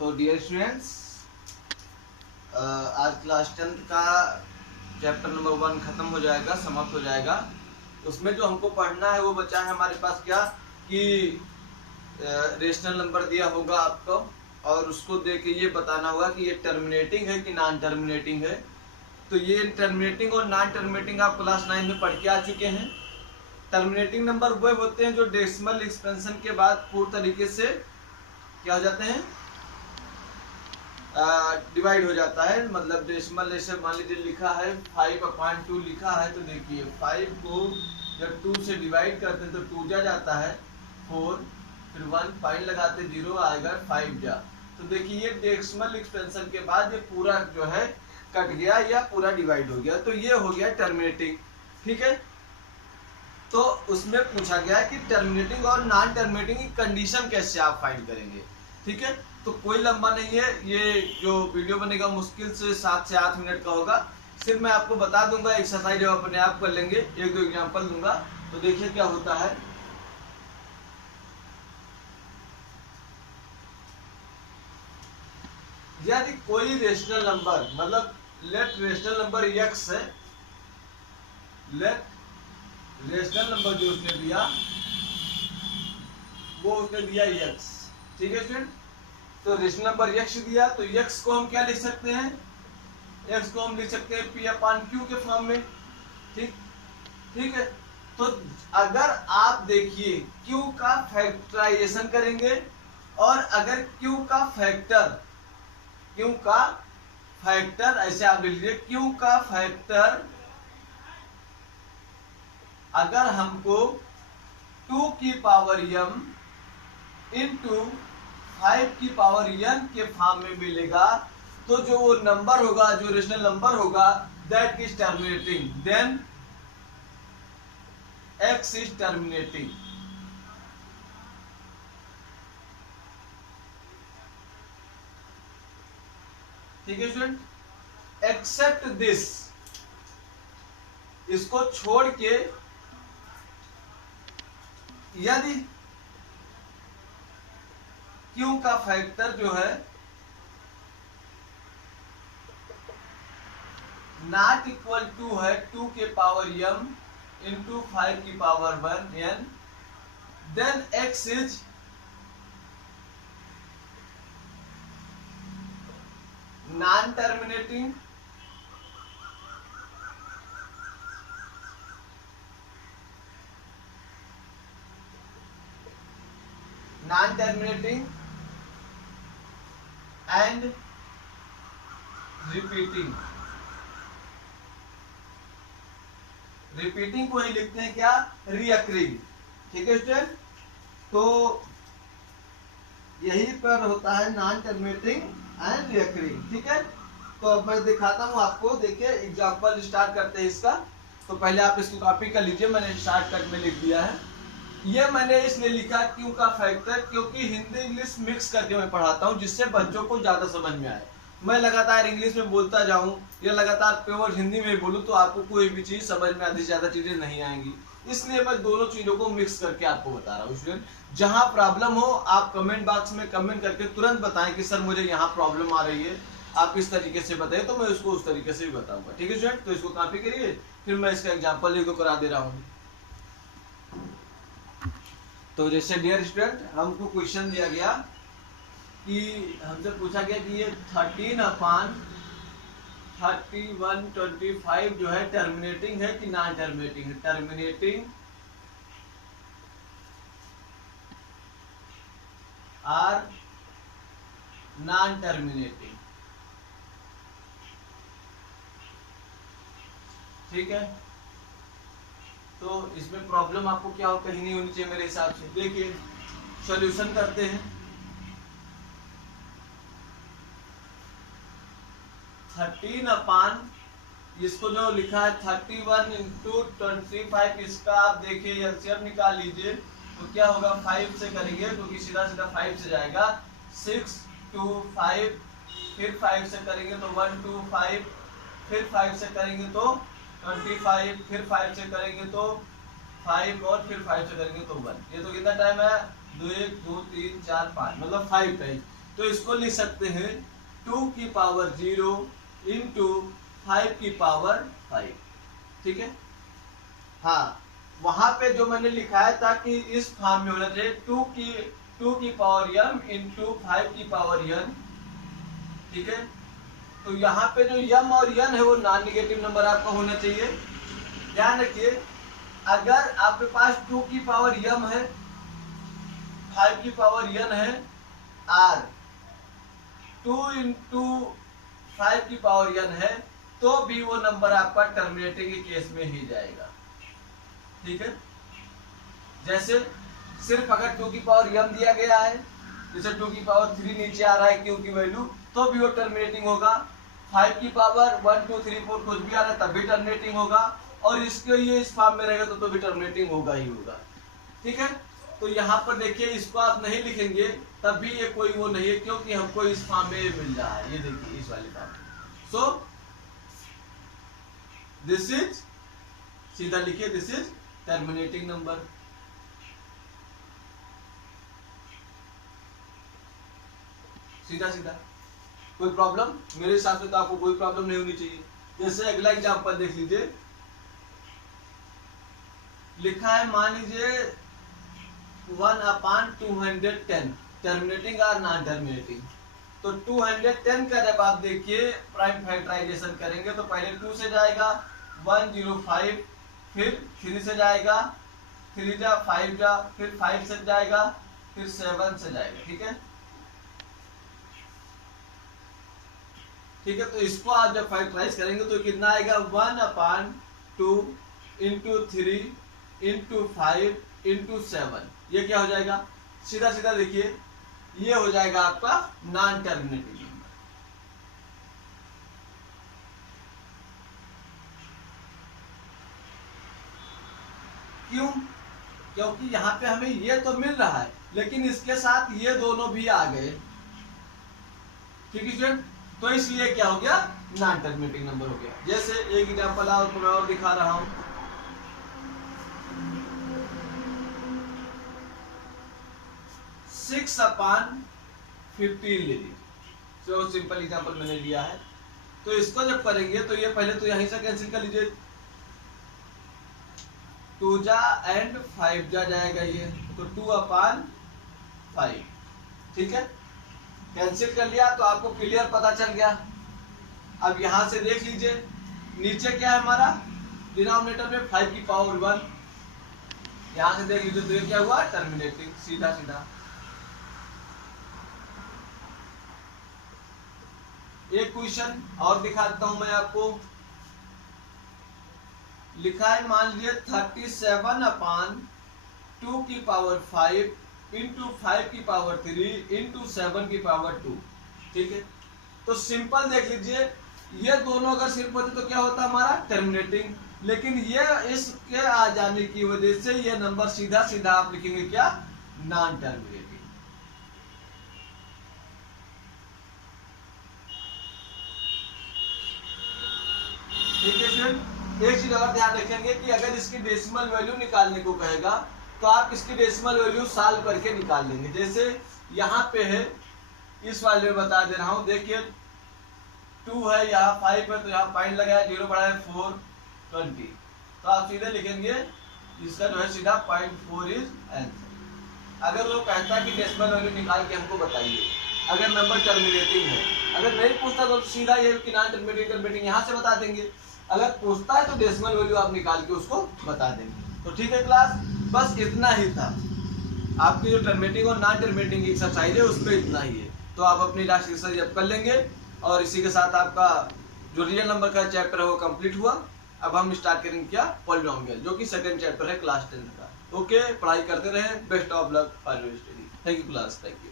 तो dear students, आज class 10 का चैप्टर नंबर 1 खत्म हो जाएगा, समाप्त हो जाएगा। उसमें जो हमको पढ़ना है वो बचा है हमारे पास क्या कि रेशनल नंबर दिया होगा आपको और उसको दे के ये बताना होगा कि ये टर्मिनेटिंग है कि नॉन टर्मिनेटिंग है। तो ये टर्मिनेटिंग और नॉन टर्मिनेटिंग आप क्लास 9 में पढ़ के आ चुके हैं। टर्मिनेटिंग नंबर वो होते हैं जो डेसिमल एक्सपेंशन के बाद पूर्ण तरीके से क्या हो जाते हैं, डिवाइड हो जाता है। मतलब डेसिमल जैसे मान लीजिए लिखा है 5/2 लिखा है, तो देखिए 5 को जब 2 से डिवाइड करते हैं तो 2 जा जाता है 4, फिर 1 फाइन लगाते 0 आएगा 5 जा। तो देखिए ये डेसिमल एक्सपेंशन के बाद ये पूरा जो है कट गया या पूरा डिवाइड हो गया, तो ये हो गया टर्मिनेटिंग। ठीक है, तो उसमें पूछा गया कि टर्मिनेटिंग और नॉन टर्मिनेटिंग की कंडीशन कैसे आप फाइंड करेंगे। ठीक है, तो कोई लंबा नहीं है, ये जो वीडियो बनेगा मुश्किल से 7 से 8 मिनट का होगा। सिर्फ मैं आपको बता दूंगा, एक्सरसाइज जब अपने आप कर लेंगे, 1-2 एग्जांपल दूंगा तो देखिए क्या होता है। यदि कोई रेशनल नंबर, मतलब लेट रेशनल नंबर x है, लेट रेशनल नंबर जो उसने दिया वो उसने दिया x। ठीक है स्टूडेंट, तो रेशनल नंबर x दिया तो x को हम क्या लिख सकते हैं, x को हम लिख सकते हैं p/q के फॉर्म में। ठीक है, तो अगर आप देखिए q का फैक्टराइजेशन करेंगे और अगर q का फैक्टर ऐसे आप लिख लीजिए, q का फैक्टर अगर हमको 2 की पावर m इंटू 5 की पावर n के फॉर्म में मिलेगा, तो जो वो नंबर होगा, जो रेशनल नंबर होगा, that is terminating, then x is terminating. ठीक है स्टूडेंट, एक्सेप्ट दिस, इसको छोड़ के यदि Q का फैक्टर जो है नॉट इक्वल टू है 2 के पावर m इंटू 5 की power 1 n, then x is non terminating and repeating को ही लिखते हैं क्या, रिअकरिंग। ठीक है स्टूडेंट, तो यही पर होता है नॉन टर्मिनेटिंग एंड रिअकरिंग। ठीक है, तो अब मैं दिखाता हूं आपको। देखिए एग्जांपल स्टार्ट करते हैं इसका। तो पहले आप इसको कॉपी कर लीजिए, मैंने शॉर्टकट में लिख दिया है। ये मैंने इसलिए लिखा क्यों का फैक्टर, क्योंकि हिंदी इंग्लिश मिक्स करके मैं पढ़ाता हूँ, जिससे बच्चों को ज्यादा समझ में आए। मैं लगातार इंग्लिश में बोलता जाऊं या लगातार प्योर हिंदी में बोलूं तो आपको कोई भी चीज समझ में आधी से ज्यादा चीजें नहीं आएंगी। इसलिए मैं दोनों चीजों को मिक्स करके आपको बता रहा हूँ स्टूडेंट। जहां प्रॉब्लम हो आप कमेंट बॉक्स में कमेंट करके तुरंत बताएं कि सर मुझे यहाँ प्रॉब्लम आ रही है, आप इस तरीके से बताइए, तो मैं उसको उस तरीके से भी बताऊंगा। ठीक है स्टूडेंट, तो इसको कॉपी करिए, फिर मैं इसका एग्जाम्पल लिख करा दे रहा हूँ। तो जैसे डियर स्टूडेंट, हमको क्वेश्चन दिया गया कि हमसे पूछा गया कि ये 13/31/25 जो है टर्मिनेटिंग है कि नॉन टर्मिनेटिंग है। टर्मिनेटिंग और नॉन टर्मिनेटिंग। ठीक है, तो इसमें प्रॉब्लम आपको क्या हो, कहीं नहीं होनी चाहिए मेरे हिसाब से। देखिए सॉल्यूशन करते हैं। 13 इसको जो लिखा है 31 इंटू 25, इसका आप देखिए एलसीएम निकाल लीजिए, तो क्या होगा 5 से करेंगे क्योंकि सीधा सीधा 5 से जाएगा, 6 2 5, फिर 5 से करेंगे तो 1 2 5, फिर 5 से करेंगे तो 25, फिर 5 से करेंगे तो 5 और फिर 5 से करेंगे तो 1। ये तो कितना टाइम है, 2 1 2 3 4 5, मतलब 5 टाइम। तो इसको लिख सकते हैं 2 की पावर 0 इंटू 5 की पावर 5, ठीक है। हाँ, वहां पे जो मैंने लिखाया था कि इस फॉर्म में होना चाहिए 2 की पावर m इंटू 5 की पावर n, ठीक है। तो यहाँ पे जो m और n है वो नॉन नेगेटिव नंबर आपका होना चाहिए। ध्यान रखिए, अगर आपके पास 2 की पावर m है, 5 की पावर n है, और 2 इंटू 5 की पावर n है, तो भी वो नंबर आपका टर्मिनेटिंग के केस में ही जाएगा, ठीक है। जैसे सिर्फ अगर 2 की पावर m दिया गया है, जैसे 2 की पावर 3 नीचे आ रहा है क्यू की वैल्यू, तो भी वो टर्मिनेटिंग होगा। 5 की पावर 1 2 3 4 कुछ भी आ रहा है तब भी टर्मिनेटिंग होगा, और इसके ये इस फॉर्म में रहेगा तो भी टर्मिनेटिंग होगा ही होगा, ठीक है। तो यहाँ पर देखिए, इसको आप नहीं लिखेंगे तब भी ये कोई वो नहीं है, क्योंकि हमको इस फॉर्म में मिल रहा है। ये देखिए इस वाले फॉर्म में। सो दिस इज, सीधा लिखिए, दिस इज टर्मिनेटिंग नंबर। सीधा सीधा, कोई प्रॉब्लम? मेरे हिसाब से तो आपको कोई प्रॉब्लम नहीं होनी चाहिए। जैसे अगला एग्जांपल देख लीजिए, लिखा है, मान लीजिए 1/210, टर्मिनेटिंग और नॉन टर्मिनेटिंग। तो 210 का जब आप देखिए प्राइम फैक्टराइजेशन करेंगे तो पहले 2 से जाएगा 105, फिर 3 से जाएगा, 3 जा 5 जा, फिर 5 से जाएगा, फिर 7 से जाएगा, ठीक है। ठीक है, तो इसको आप जब फैक्टराइज करेंगे तो कितना आएगा, 1/2 इंटू 3 इंटू 5 इंटू 7, ये क्या हो जाएगा? सीधा सीधा देखिए, ये हो जाएगा आपका नॉन टर्मिनेटिंग नंबर। क्यों? क्योंकि यहाँ पे हमें ये तो मिल रहा है, लेकिन इसके साथ ये दोनों भी आ गए, ठीक है स्टूडेंट। तो इसलिए क्या हो गया, नॉन टर्मिनेटिंग नंबर हो गया। जैसे एक एग्जांपल आपको मैं और दिखा रहा हूं, 6/15 ले लीजिए, तो सिंपल एग्जांपल मैंने लिया है। तो इसको जब करेंगे तो ये पहले तो यहीं से कैंसिल कर लीजिए, 2 जा एंड 5 जा जाएगा ये, तो 2/5, ठीक है। कैंसिल कर लिया तो आपको क्लियर पता चल गया। अब यहां से देख लीजिए, नीचे क्या है हमारा, डिनोमिनेटर में 5 की पावर 1, यहां से देख लीजिए तो ये क्या हुआ, टर्मिनेटिंग, सीधा सीधा। एक क्वेश्चन और दिखाता हूं मैं आपको, लिखा है, मान लीजिए 37/2 की पावर 5 इंटू 5 की पावर 3 इंटू 7 की पावर 2, ठीक है। तो सिंपल देख लीजिए, ये दोनों अगर सिर्फ होते तो क्या होता हमारा, टर्मिनेटिंग, लेकिन ये इसके आ जाने की वजह से ये नंबर सीधा सीधा आप लिखेंगे क्या, नॉन टर्मिनेटिंग। ठीक है स्टूडेंट, एक चीज और ध्यान रखेंगे कि अगर इसकी डेसिमल वैल्यू निकालने को कहेगा तो आप इसकी डेसिमल वैल्यू सॉल्व करके निकाल लेंगे। जैसे यहाँ पे है, इस वाले में बता दे रहा हूँ, देखिए 2 है, यहाँ 5 है, तो यहाँ पॉइंट लगाया, 0 बढ़ाया 420, तो आप सीधे लिखेंगे इसका जो है सीधा 0.4 इज आंसर। अगर वो कहता है कि डेसिमल वैल्यू निकाल के हमको बताइए, अगर नंबर टर्मिनेटिंग है, अगर नहीं पूछता तो सीधा ये कि नॉन टर्मिनेटिंग यहाँ से बता देंगे, अगर पूछता है तो डेसिमल वैल्यू आप निकाल के उसको बता देंगे। तो ठीक है क्लास, बस इतना ही था। आपकी जो टर्मिनेटिंग और नॉन टर्मिनेटिंग की एक्सरसाइज है उसमें इतना ही है। तो आप अपनी लास्ट एक्सरसाइज अब कर लेंगे, और इसी के साथ आपका जो रियल नंबर का चैप्टर है वो कंप्लीट हुआ। अब हम स्टार्ट करेंगे क्या, पॉलिनोमियल, जो कि सेकंड चैप्टर है क्लास 10 का। ओके, पढ़ाई करते रहे, best of luck for your study. Thank you class, thank you.